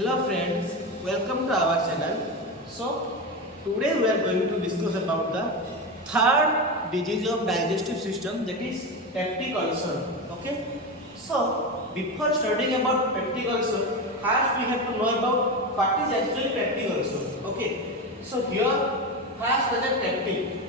Hello friends, welcome to our channel. So today we are going to discuss about the third disease of digestive system, that is peptic ulcer. Okay. So before studying about peptic ulcer, first we have to know about what is actually peptic ulcer. Okay. So here first as a peptic.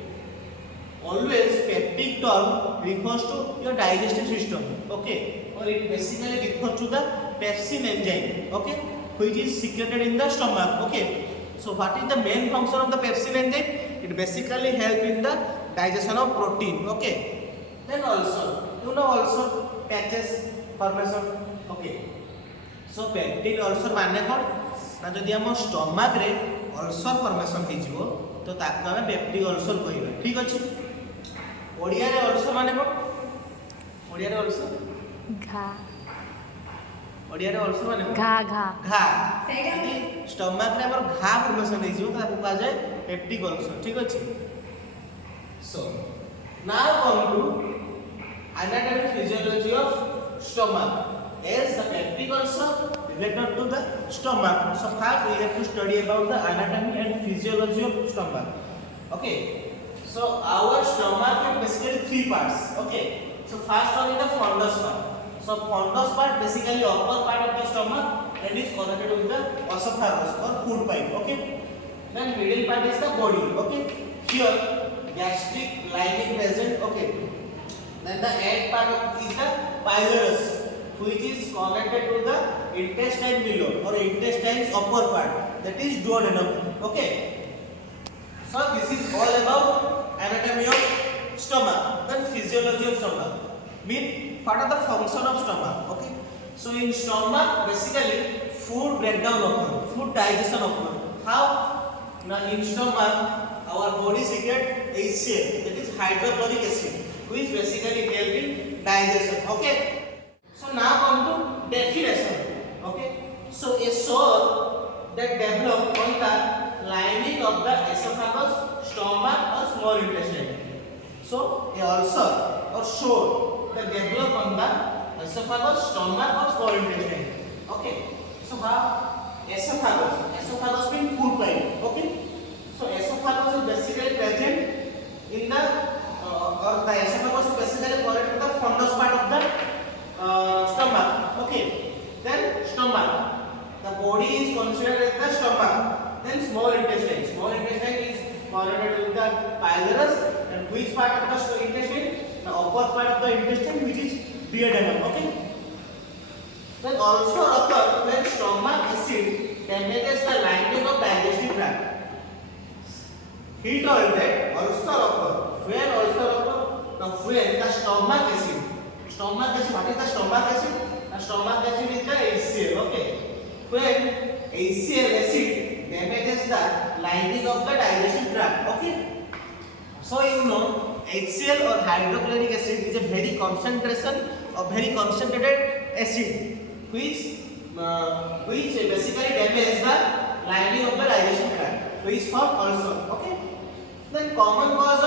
Always peptic term refers to your digestive system. Okay. Or it basically refers to the pepsin enzyme. Okay, which is secreted in the stomach. Okay, so what is the main function of the pepsin enzyme? It basically help in the digestion of protein. Okay, then also you know also patches formation. Okay, so peptic ulcer माने कौन ना जदि हम stomach रे ulcer formation हे जिवो तो ताको हम पेप्टिक अल्सर कहबा. ठीक अछि. ओडिया रे अल्सर माने कौन? ओडिया रे अल्सर घा ओडिया रे अल्सर माने घा घा घा स्टमक रे हमर घा फॉर्मेशन हे जिवो ताको कहा जाय पेप्टिक अल्सर. ठीक अछि. So now come to anatomy physiology of stomach. As the peptic ulcer related to the stomach. So first we have to study about the anatomy and physiology of stomach. Okay. So our stomach is basically three parts. Okay. So first one is the fundus part. So fundus part basically upper part of the stomach that is connected with the esophagus or food pipe. Okay. Then middle part is the body. Okay. Here gastric lining present. Okay. Then the end part is the pylorus, which is connected to the intestine below or intestine's upper part, that is duodenum. Okay. So this is all about anatomy of stomach. Then physiology of stomach. Mean what are the function of stomach? Okay. So in stomach basically food breakdown occur, food digestion occur. How? Now in stomach our body secrete HCl, that is hydrochloric acid, which basically help in digestion. Okay. So now come to definition. Okay. So a sore that develop on the lining of the esophagus, stomach or small intestine. So a ulcer or sore that develop on the esophagus, stomach or small intestine. Okay. So how? Esophagus means food pipe. Okay. So esophagus is basically present in the or the esophagus is basically connected to the fundus part of the stomach. Okay. Then stomach. The body is considered as the stomach. Then small intestine. Small intestine is connected with the pylorus, and which part of the intestine? The upper part of the intestine, which is duodenum. Okay. Then also occur when stomach acid damages the lining of digestive tract. He told that ulcer occur. When ulcer occur? Now when the stomach acid. What is the stomach acid? The stomach acid is the HCl. Okay. When HCl acid damages the lining of the digestive tract. Okay. So you know HCl or hydrochloric acid is a very concentrated acid which basically damages the lining of the digestive tract, which form ulcer. Okay. Then common cause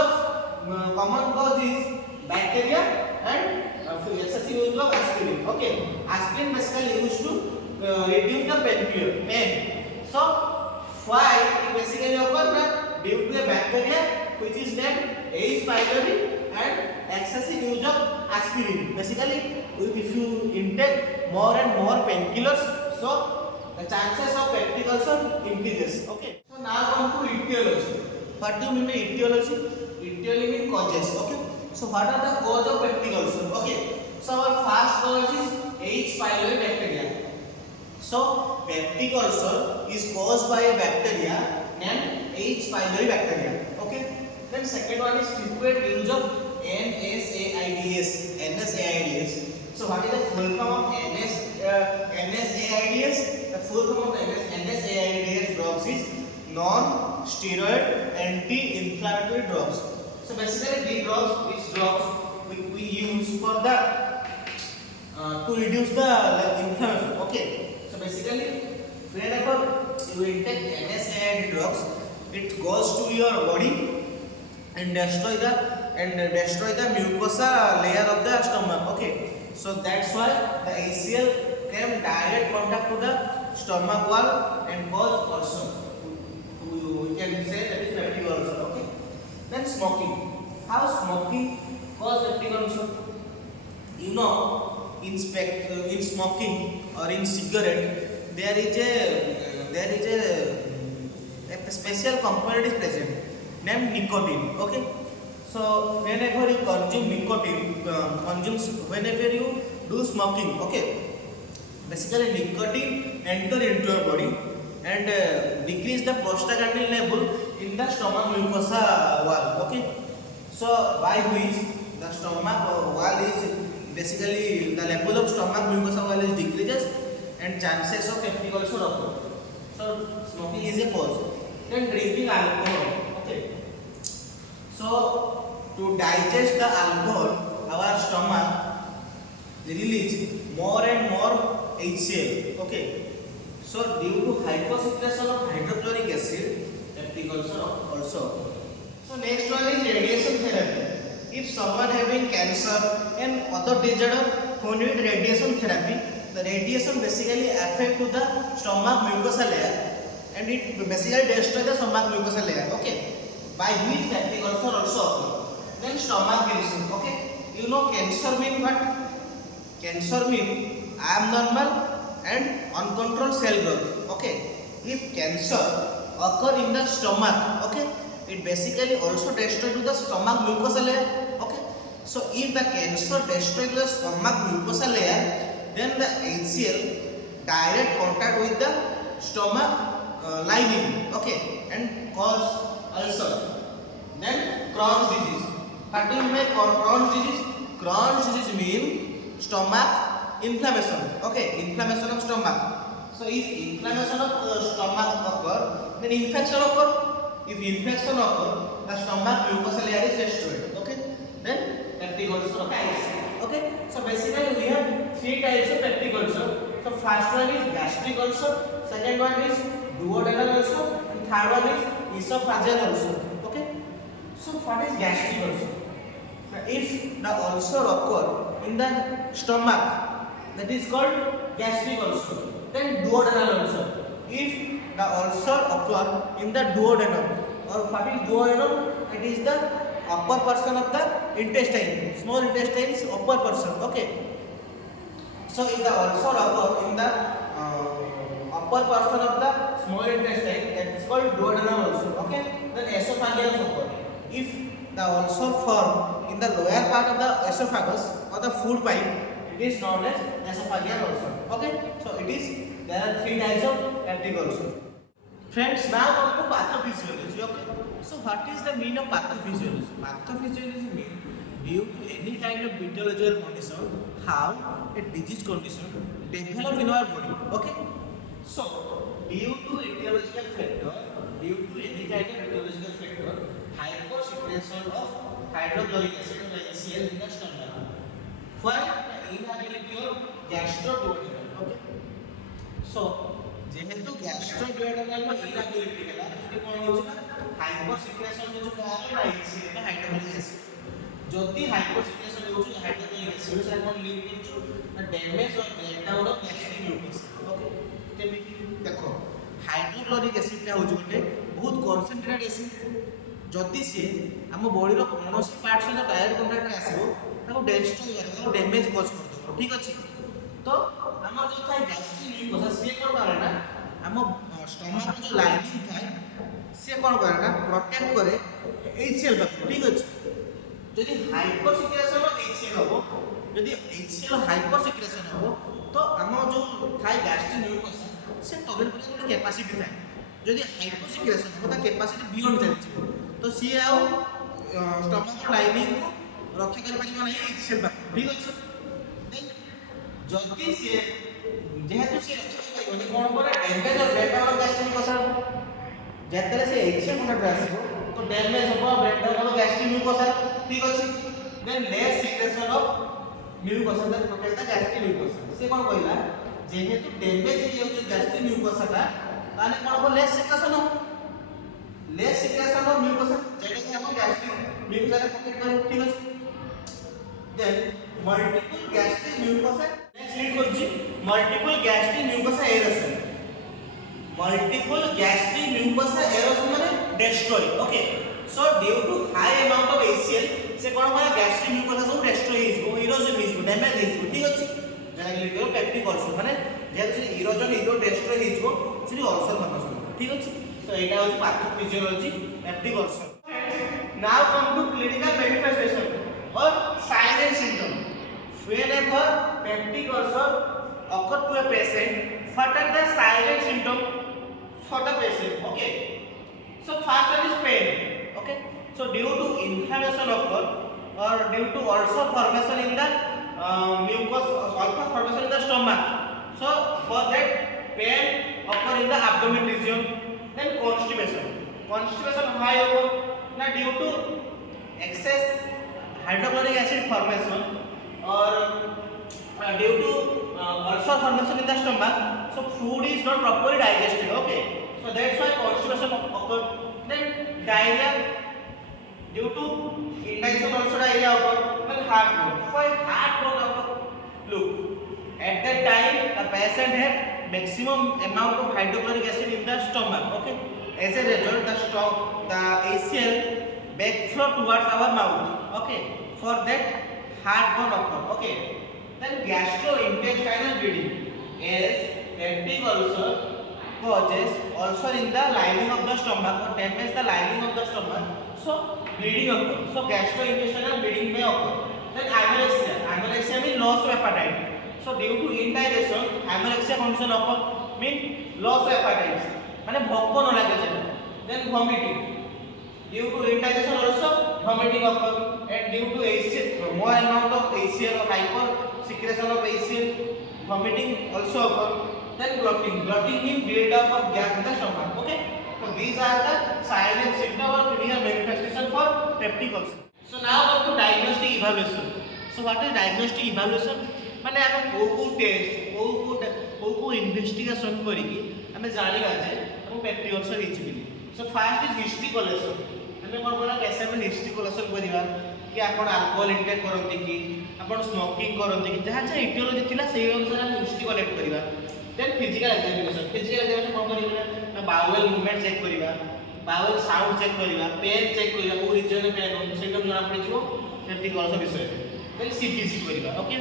is bacteria and excessive use of aspirin. Okay. Aspirin basically used to reduce the pain. So why it basically occurs? Due to a bacteria which is named H. pylori and excessive use of aspirin. Basically, if you intake more and more painkillers, so the chances of peptic ulcer increases. Okay. So now come to etiology. What do you mean by etiology? Etiology means causes. Okay. So what are the cause of peptic ulcer? Okay. So our first cause is H. pylori bacteria. So peptic ulcer is caused by a bacteria named H. pylori bacteria. Okay. Then second one is frequent use of NSAIDs. So what is the full form of NSAIDs? The full form of NSAIDs drugs is non-steroid anti-inflammatory drugs. So basically these drugs we use for the to reduce the inflammation. Okay. So basically whenever you intake NSAID drugs, it goes to your body and destroy the mucosa layer of the stomach. Okay. So that's why the HCl came direct contact to the stomach wall and cause ulcer. We can say that is peptic ulcer. Okay. Then smoking. How smoking cause peptic ulcer? You know, in smoking or in cigarette, there is a special component is present named nicotine. Okay. So whenever you consume nicotine, whenever you do smoking, okay, basically nicotine enter into your body and decrease the prostaglandin level in the stomach mucosa wall. Okay, so by which the stomach wall is basically the level of stomach mucosa wall is decreases and chances of peptic ulcer occur. So smoking is a cause. Then drinking alcohol. Okay, so to digest the alcohol, our stomach release more and more HCl. Okay. So due to hyposecretion of hydrochloric acid, peptic ulcer also. So next one is radiation therapy. If someone having cancer and other disorder who need radiation therapy, the radiation basically affect to the stomach mucosa layer and it basically destroy the stomach mucosa layer. Okay. By which peptic ulcer also occur. Then stomach cancer. Okay. You know cancer mean what? Cancer mean abnormal and uncontrolled cell growth. Okay. If cancer occur in the stomach, okay, it basically also destroy to the stomach mucosa layer. Okay. So if the cancer destroy the stomach mucosa layer, then the HCl direct contact with the stomach lining. Okay, and cause ulcer. Then Crohn's disease. What do you mean by Crohn's disease? Crohn's disease mean stomach inflammation. Okay, inflammation of stomach. So if inflammation of stomach occur, then infection occur. If infection occur, the stomach mucosa layer is destroyed. Okay, then peptic ulcer occurs. Okay, so basically we have three types of peptic ulcer. So first one is gastric ulcer, second one is duodenal ulcer, and third one is esophageal ulcer. Okay, so what is gastric ulcer? If the ulcer occur in the stomach, that is called gastric ulcer. Then duodenal ulcer. If the ulcer occur in the duodenum, or what is duodenum? It is the upper portion of the intestine, small intestine's upper portion. Okay. So if the ulcer occur in the upper portion of the small intestine, that is called duodenal ulcer. Okay. Then esophageal occur. If the ulcer form in the lower part of the esophagus or the food pipe, it is known as esophageal ulcer. Okay, so there are three types of peptic ulcer. Friends, now come to pathophysiology. Okay, so what is the meaning of pathophysiology? Pathophysiology means due to any kind of pathological condition, how a disease condition develop in our body. Okay, so due to etiological factor, due to any kind of etiological factor, hyposecretion of hydrochloric acid or HCl in the stomach. For the inability of gastroduodenal. Okay. So, जेहेतु gastroduodenal में inability है ना, ये कौन होता है? Hyposecretion जो कहा है ना HCl में hydrochloric acid. যদি hyposecretion होती है hydrochloric acid से कौन lead करते हैं? Damage और breakdown of gastric mucus. Okay. Chemically देखो हाइड्रोक्लोरिक एसिड टा होजो गटे बहुत कंसंट्रेटेड एसिड जदि से हम बॉडी रो कोनोसी पार्ट से डायरेक्ट कांटेक्ट रे आसीबो ताको डिस्ट्रॉय कर दो डैमेज कॉज कर दो ठीक अछि तो हमर जो थाय गैस्ट्रिक म्यूकोसा से कोन करे ना हम स्टमक जो लाइनिंग थाय से कोन करे ना प्रोटेक्ट करे एचसीएल बाकी ठीक अछि जदि हाइपोसिक्रेशन ऑफ एचसीएल हो जदि एचसीएल हाइपोसिक्रेशन हो तो हम जो थाय गैस्ट्रिक म्यूकोसा से टॉलरेट करने की कैपेसिटी थाय जदि हाइपोसिक्रेशन हो ता कैपेसिटी बियॉन्ड जाय तो सी आउ स्टमक लाइनिंग को रक्षा कर पारिबो नै एचसीएल बाकी ठीक अछि जदि से जेहेतु से रक्षा कर कोन करे डैमेज और ब्रेकडाउन ऑफ गैस्ट्रिक म्यूकोसा जेतले से एचसीएल कंटेंट आसीबो तो डैमेज होबो ब्रेकडाउन ऑफ गैस्ट्रिक म्यूकोसा ठीक अछि than less secretion of mucosa that protect the gastric mucosa से कोन कहला जेहेतु डैमेज हे जो गैस्ट्रिक म्यूकोसा ता ताने कोन को लेस सिक्रेशन हो लेस सिक्रेशन ऑफ म्यूकोसा जेटे कि हम गैस्ट्रिक म्यूकोसा रे प्रोटेक्ट करे ठीक अछि then multiple gastric mucosa next read करछि multiple gastric mucosa erosion multiple gastric mucosa erosion माने destroy. Okay, so due to high amount of HCl से कोन माने gastric mucosa सब destroy हो erosion हो damage हो ठीक अछि जना लिखो peptic ulcer माने जे erosion हो destroy हो सेठी ulcer फॉर्मेशन ठीक अछि तो एटा होची pathophysiology peptic ulcer. Now come to clinical manifestation or silent symptom. Whenever peptic ulcer occur to a patient, what are the silent symptom for the patient? Okay, so first one is pain. Okay, so due to inflammation occur or due to ulcer formation in the mucus, ulcer formation in the stomach, so for that pain occur in the abdomen region. Then constipation why occur? Now due to excess hydrochloric acid formation or due to ulcer formation in the stomach, so food is not properly digested. Okay, so that's why constipation occur. Then diarrhea due to indigestion also diarrhea occur. Then heartburn. Why heartburn occur? Look, at that time the patient have maximum amount of hydrochloric acid in the stomach. Okay, as a result the HCl backflow towards our mouth. Okay, for that heartburn occur. Okay, then gastrointestinal bleeding as peptic ulcer causes ulcer in the lining of the stomach or damage the lining of the stomach, so bleeding occur. So gastrointestinal bleeding may occur. Then anorexia means loss of appetite. So due to indigestion anorexia condition occur mean loss of appetite माने भोक न लागे छै. Then vomiting due to indigestion also vomiting occur, and due to HCl more amount of HCl or hyper secretion of HCl vomiting also occur. Then bloating means build up of gas in the stomach. Okay, so these are the silent symptom or clinical manifestation for peptic ulcer. So now come to diagnostic evaluation. So what is diagnostic evaluation? माने हम को test को investigation करिकी हमें जानिबा जे हम peptic ulcer हिच बिली. So first is history collection. हमें कोन कोन पेशेंट हिस्ट्री कलेक्शन करिवा कि आपण अल्कोहल इंटेक करंती कि आपण स्मोकिंग करंती कि जहा जे इटियोलॉजी थिला सेही अनुसार हम हिस्ट्री कलेक्ट करिवा. देन फिजिकल एग्जामिनेशन कोन करिवा बाउल मूवमेंट चेक करिवा, बाउल साउंड चेक करिवा, पेन चेक करिवा को रीजन पेन हो सेटम जଣା पड़िजो पेप्टिक अल्सर विषय. देन सीबीसी करिवा. Okay,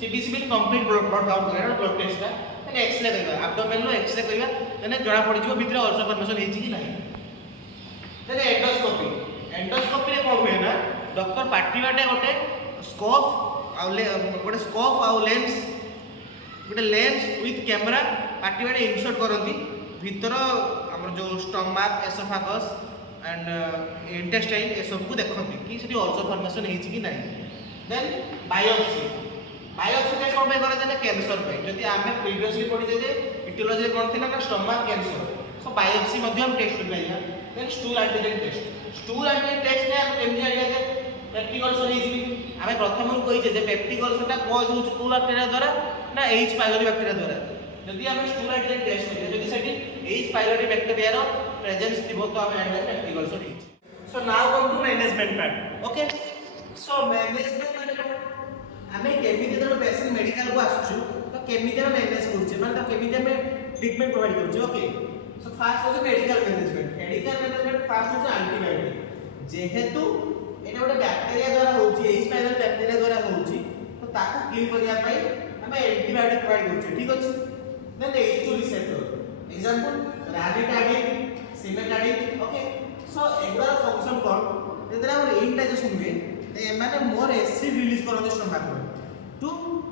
CBC mean complete blood count करेना ब्लड टेस्ट का. देन एक्सरे करिवा, एब्डोमेन लो एक्सरे करिवा देन जଣା पड़िजो भितर अल्सर फॉर्मेशन हेछि कि नाही. देन एंडोस्कोपी रे कोन होय ना डॉक्टर पाटी बाटे गोटे स्कोप आ लेंस गोटे लेंस विथ कैमरा पाटी बाटे इंसर्ट करंती भितर हमर जो स्टमक एसोफागस एंड इंटेस्टाइन ए सब को देखंती कि सेठी अल्सर फॉर्मेशन हेछि कि नाही. देन बायोप्सी टे कोन पे करे जे कैंसर पे जदि आमे प्रीवियसली पढि जे इटियोलॉजी कोन थिला ना स्टमक कैंसर, सो बायोप्सी मध्ये हम टेस्ट करिया. देन स्टूल एंटीजन टेस्ट ने हम केमि आइया जे पेप्टिक अल्सर हेछि. आमे प्रथम रु कहि जे पेप्टिक अल्सर टा कॉज होछ स्टूल बैक्टीरिया द्वारा ना एच पाइलोरी बैक्टीरिया द्वारा. जदि आमे स्टूल एंटीजन टेस्ट करिया जदि सेठी एच पाइलोरी बैक्टीरिया रो प्रेजेंस थिबो तो आमे जानि पेप्टिक अल्सर हेछि. So now come to management part. Okay, so management माने आमे केमिति जण पेशेंट मेडिकल को आछू तो केमिति हम मैनेज करछे माने तो केमिति हम ट्रीटमेंट प्रोवाइड करछे. ओके, सो फास्ट होछ मेडिकल मैनेजमेंट फास्ट होछ एंटीबायोटिक. जेहेतु एटा गोटे बैक्टीरिया द्वारा होछि एच पाइलोरी बैक्टीरिया द्वारा होछि तो ताको किल करिया पई हमें एंटीबायोटिक प्रोवाइड करछे. ठीक अछि. Then H2 receptor example ranitidine, cimetidine. Okay, so एगुडा फंक्शन कोन जेतरा हमर इंडाइजेशन हुए ए माने मोर एसिड रिलीज करते stomach to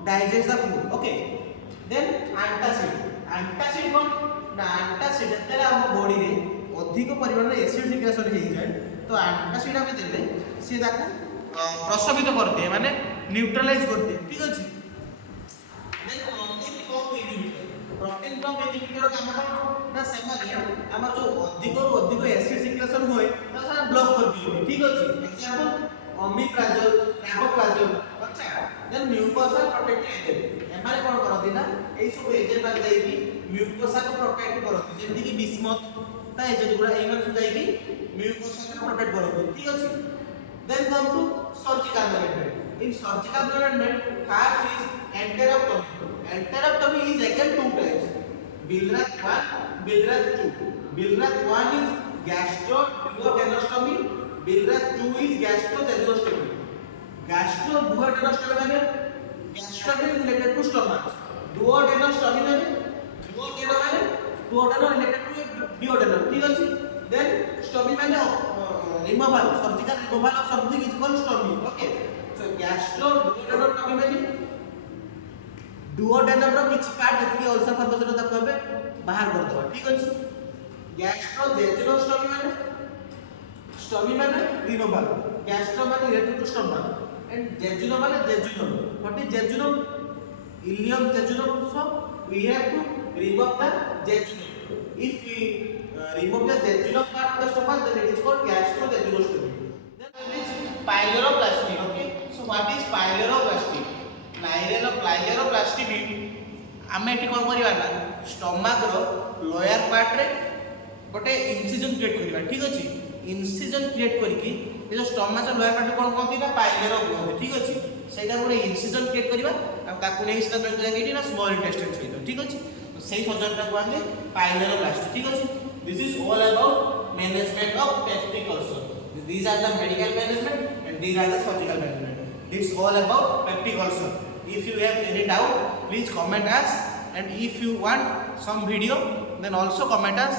digest the food. Okay, then antacid कोन ना एंटासिड जेतरा हम बॉडी रे अधिक परिमाण रे एसिड सिक्रेशन हे जाय तो एंटासिड हम देले से ताको प्रशमित करते माने न्यूट्रलाइज करते. ठीक अछि. देन प्रोटीन पंप इनहिबिटर काम कोन ना सेमाने हमर जो अधिक एसिड सिक्रेशन होय तो सारा ब्लॉक कर दियो. ठीक अछि. एग्जांपल ओमिप्राजोल, कैपोप्राजोल. अच्छा, देन म्यूकोसा प्रोटेक्टिव एजेंट एमारे कोन करथि ना एई सब एजेंट बार जाई कि म्यूकोसा को प्रोटेक्ट करथि जेंति कि बिस्मथ ता एजेंट गुडा एई मन जाई कि म्यूकोसा को प्रोटेक्ट करथि. ठीक अछि. Then come to surgical management. In surgical management first is enterotomy. Enterotomy is again two types. Bilirubin 1, bilirubin 2. Bilirubin 1 is gastroduodenostomy, bilirubin 2 is gastrojejunostomy. Gastroduodenostomy মানে gastrostomy is related to stomach. Duodenostomy মানে duodenum মানে duodenum related to duodenum, ঠিক আছে? Then stomy মানে removal, surgical removal of something is called stomy. Okay. So gastroduodenostomy মানে duodenum ର କିଛି part ଯେତିକି ଅଲସର ଫର୍ମ ଥିଲା ତାକୁ ଆମେ ବାହାର କରିଦେବା, ଠିକ ଅଛି? ଗ୍ୟାଷ୍ଟ୍ରୋଜେଜୁନୋଷ୍ଟୋମୀ ମାନେ ସ୍ଟୋମୀ ମାନେ ରିମୁଭାଲ, ଗ୍ୟାଷ୍ଟ୍ରୋ ମାନେ ରିଲେଟେड ଟୁ ସ୍ଟୋମach and jejunum ମାନେ jejunum. What is jejunum? Ileum jejunum. So we have to remove the jejunum. If we remove the jejunum part of the stomach, then it is called gastrojejunostomy. Then is pyloroplasty. Okay. So what is pyloroplasty? Pyloroplasty आम ये कौन करवा stomach lower part रे गोटे इनसिजन create करवा, ठीक अच्छे? इनसिजन create करके जो स्टोमच लोअर पार्ट कौन कहते हैं पाइलेरो कहते, ठीक अच्छे? से गोटे इनसिजन क्रिएट करवा नहीं स्मॉल इंटेस्टाइन सहित, ठीक अच्छे? से सर्जरी कहते पाइलोरोप्लास्टी, ठीक अच्छे? This is all about management of peptic ulcer. These are the medical management and these are the surgical management. It's all about peptic ulcer. If you have any doubt, please comment us, and if you want some video, then also comment us.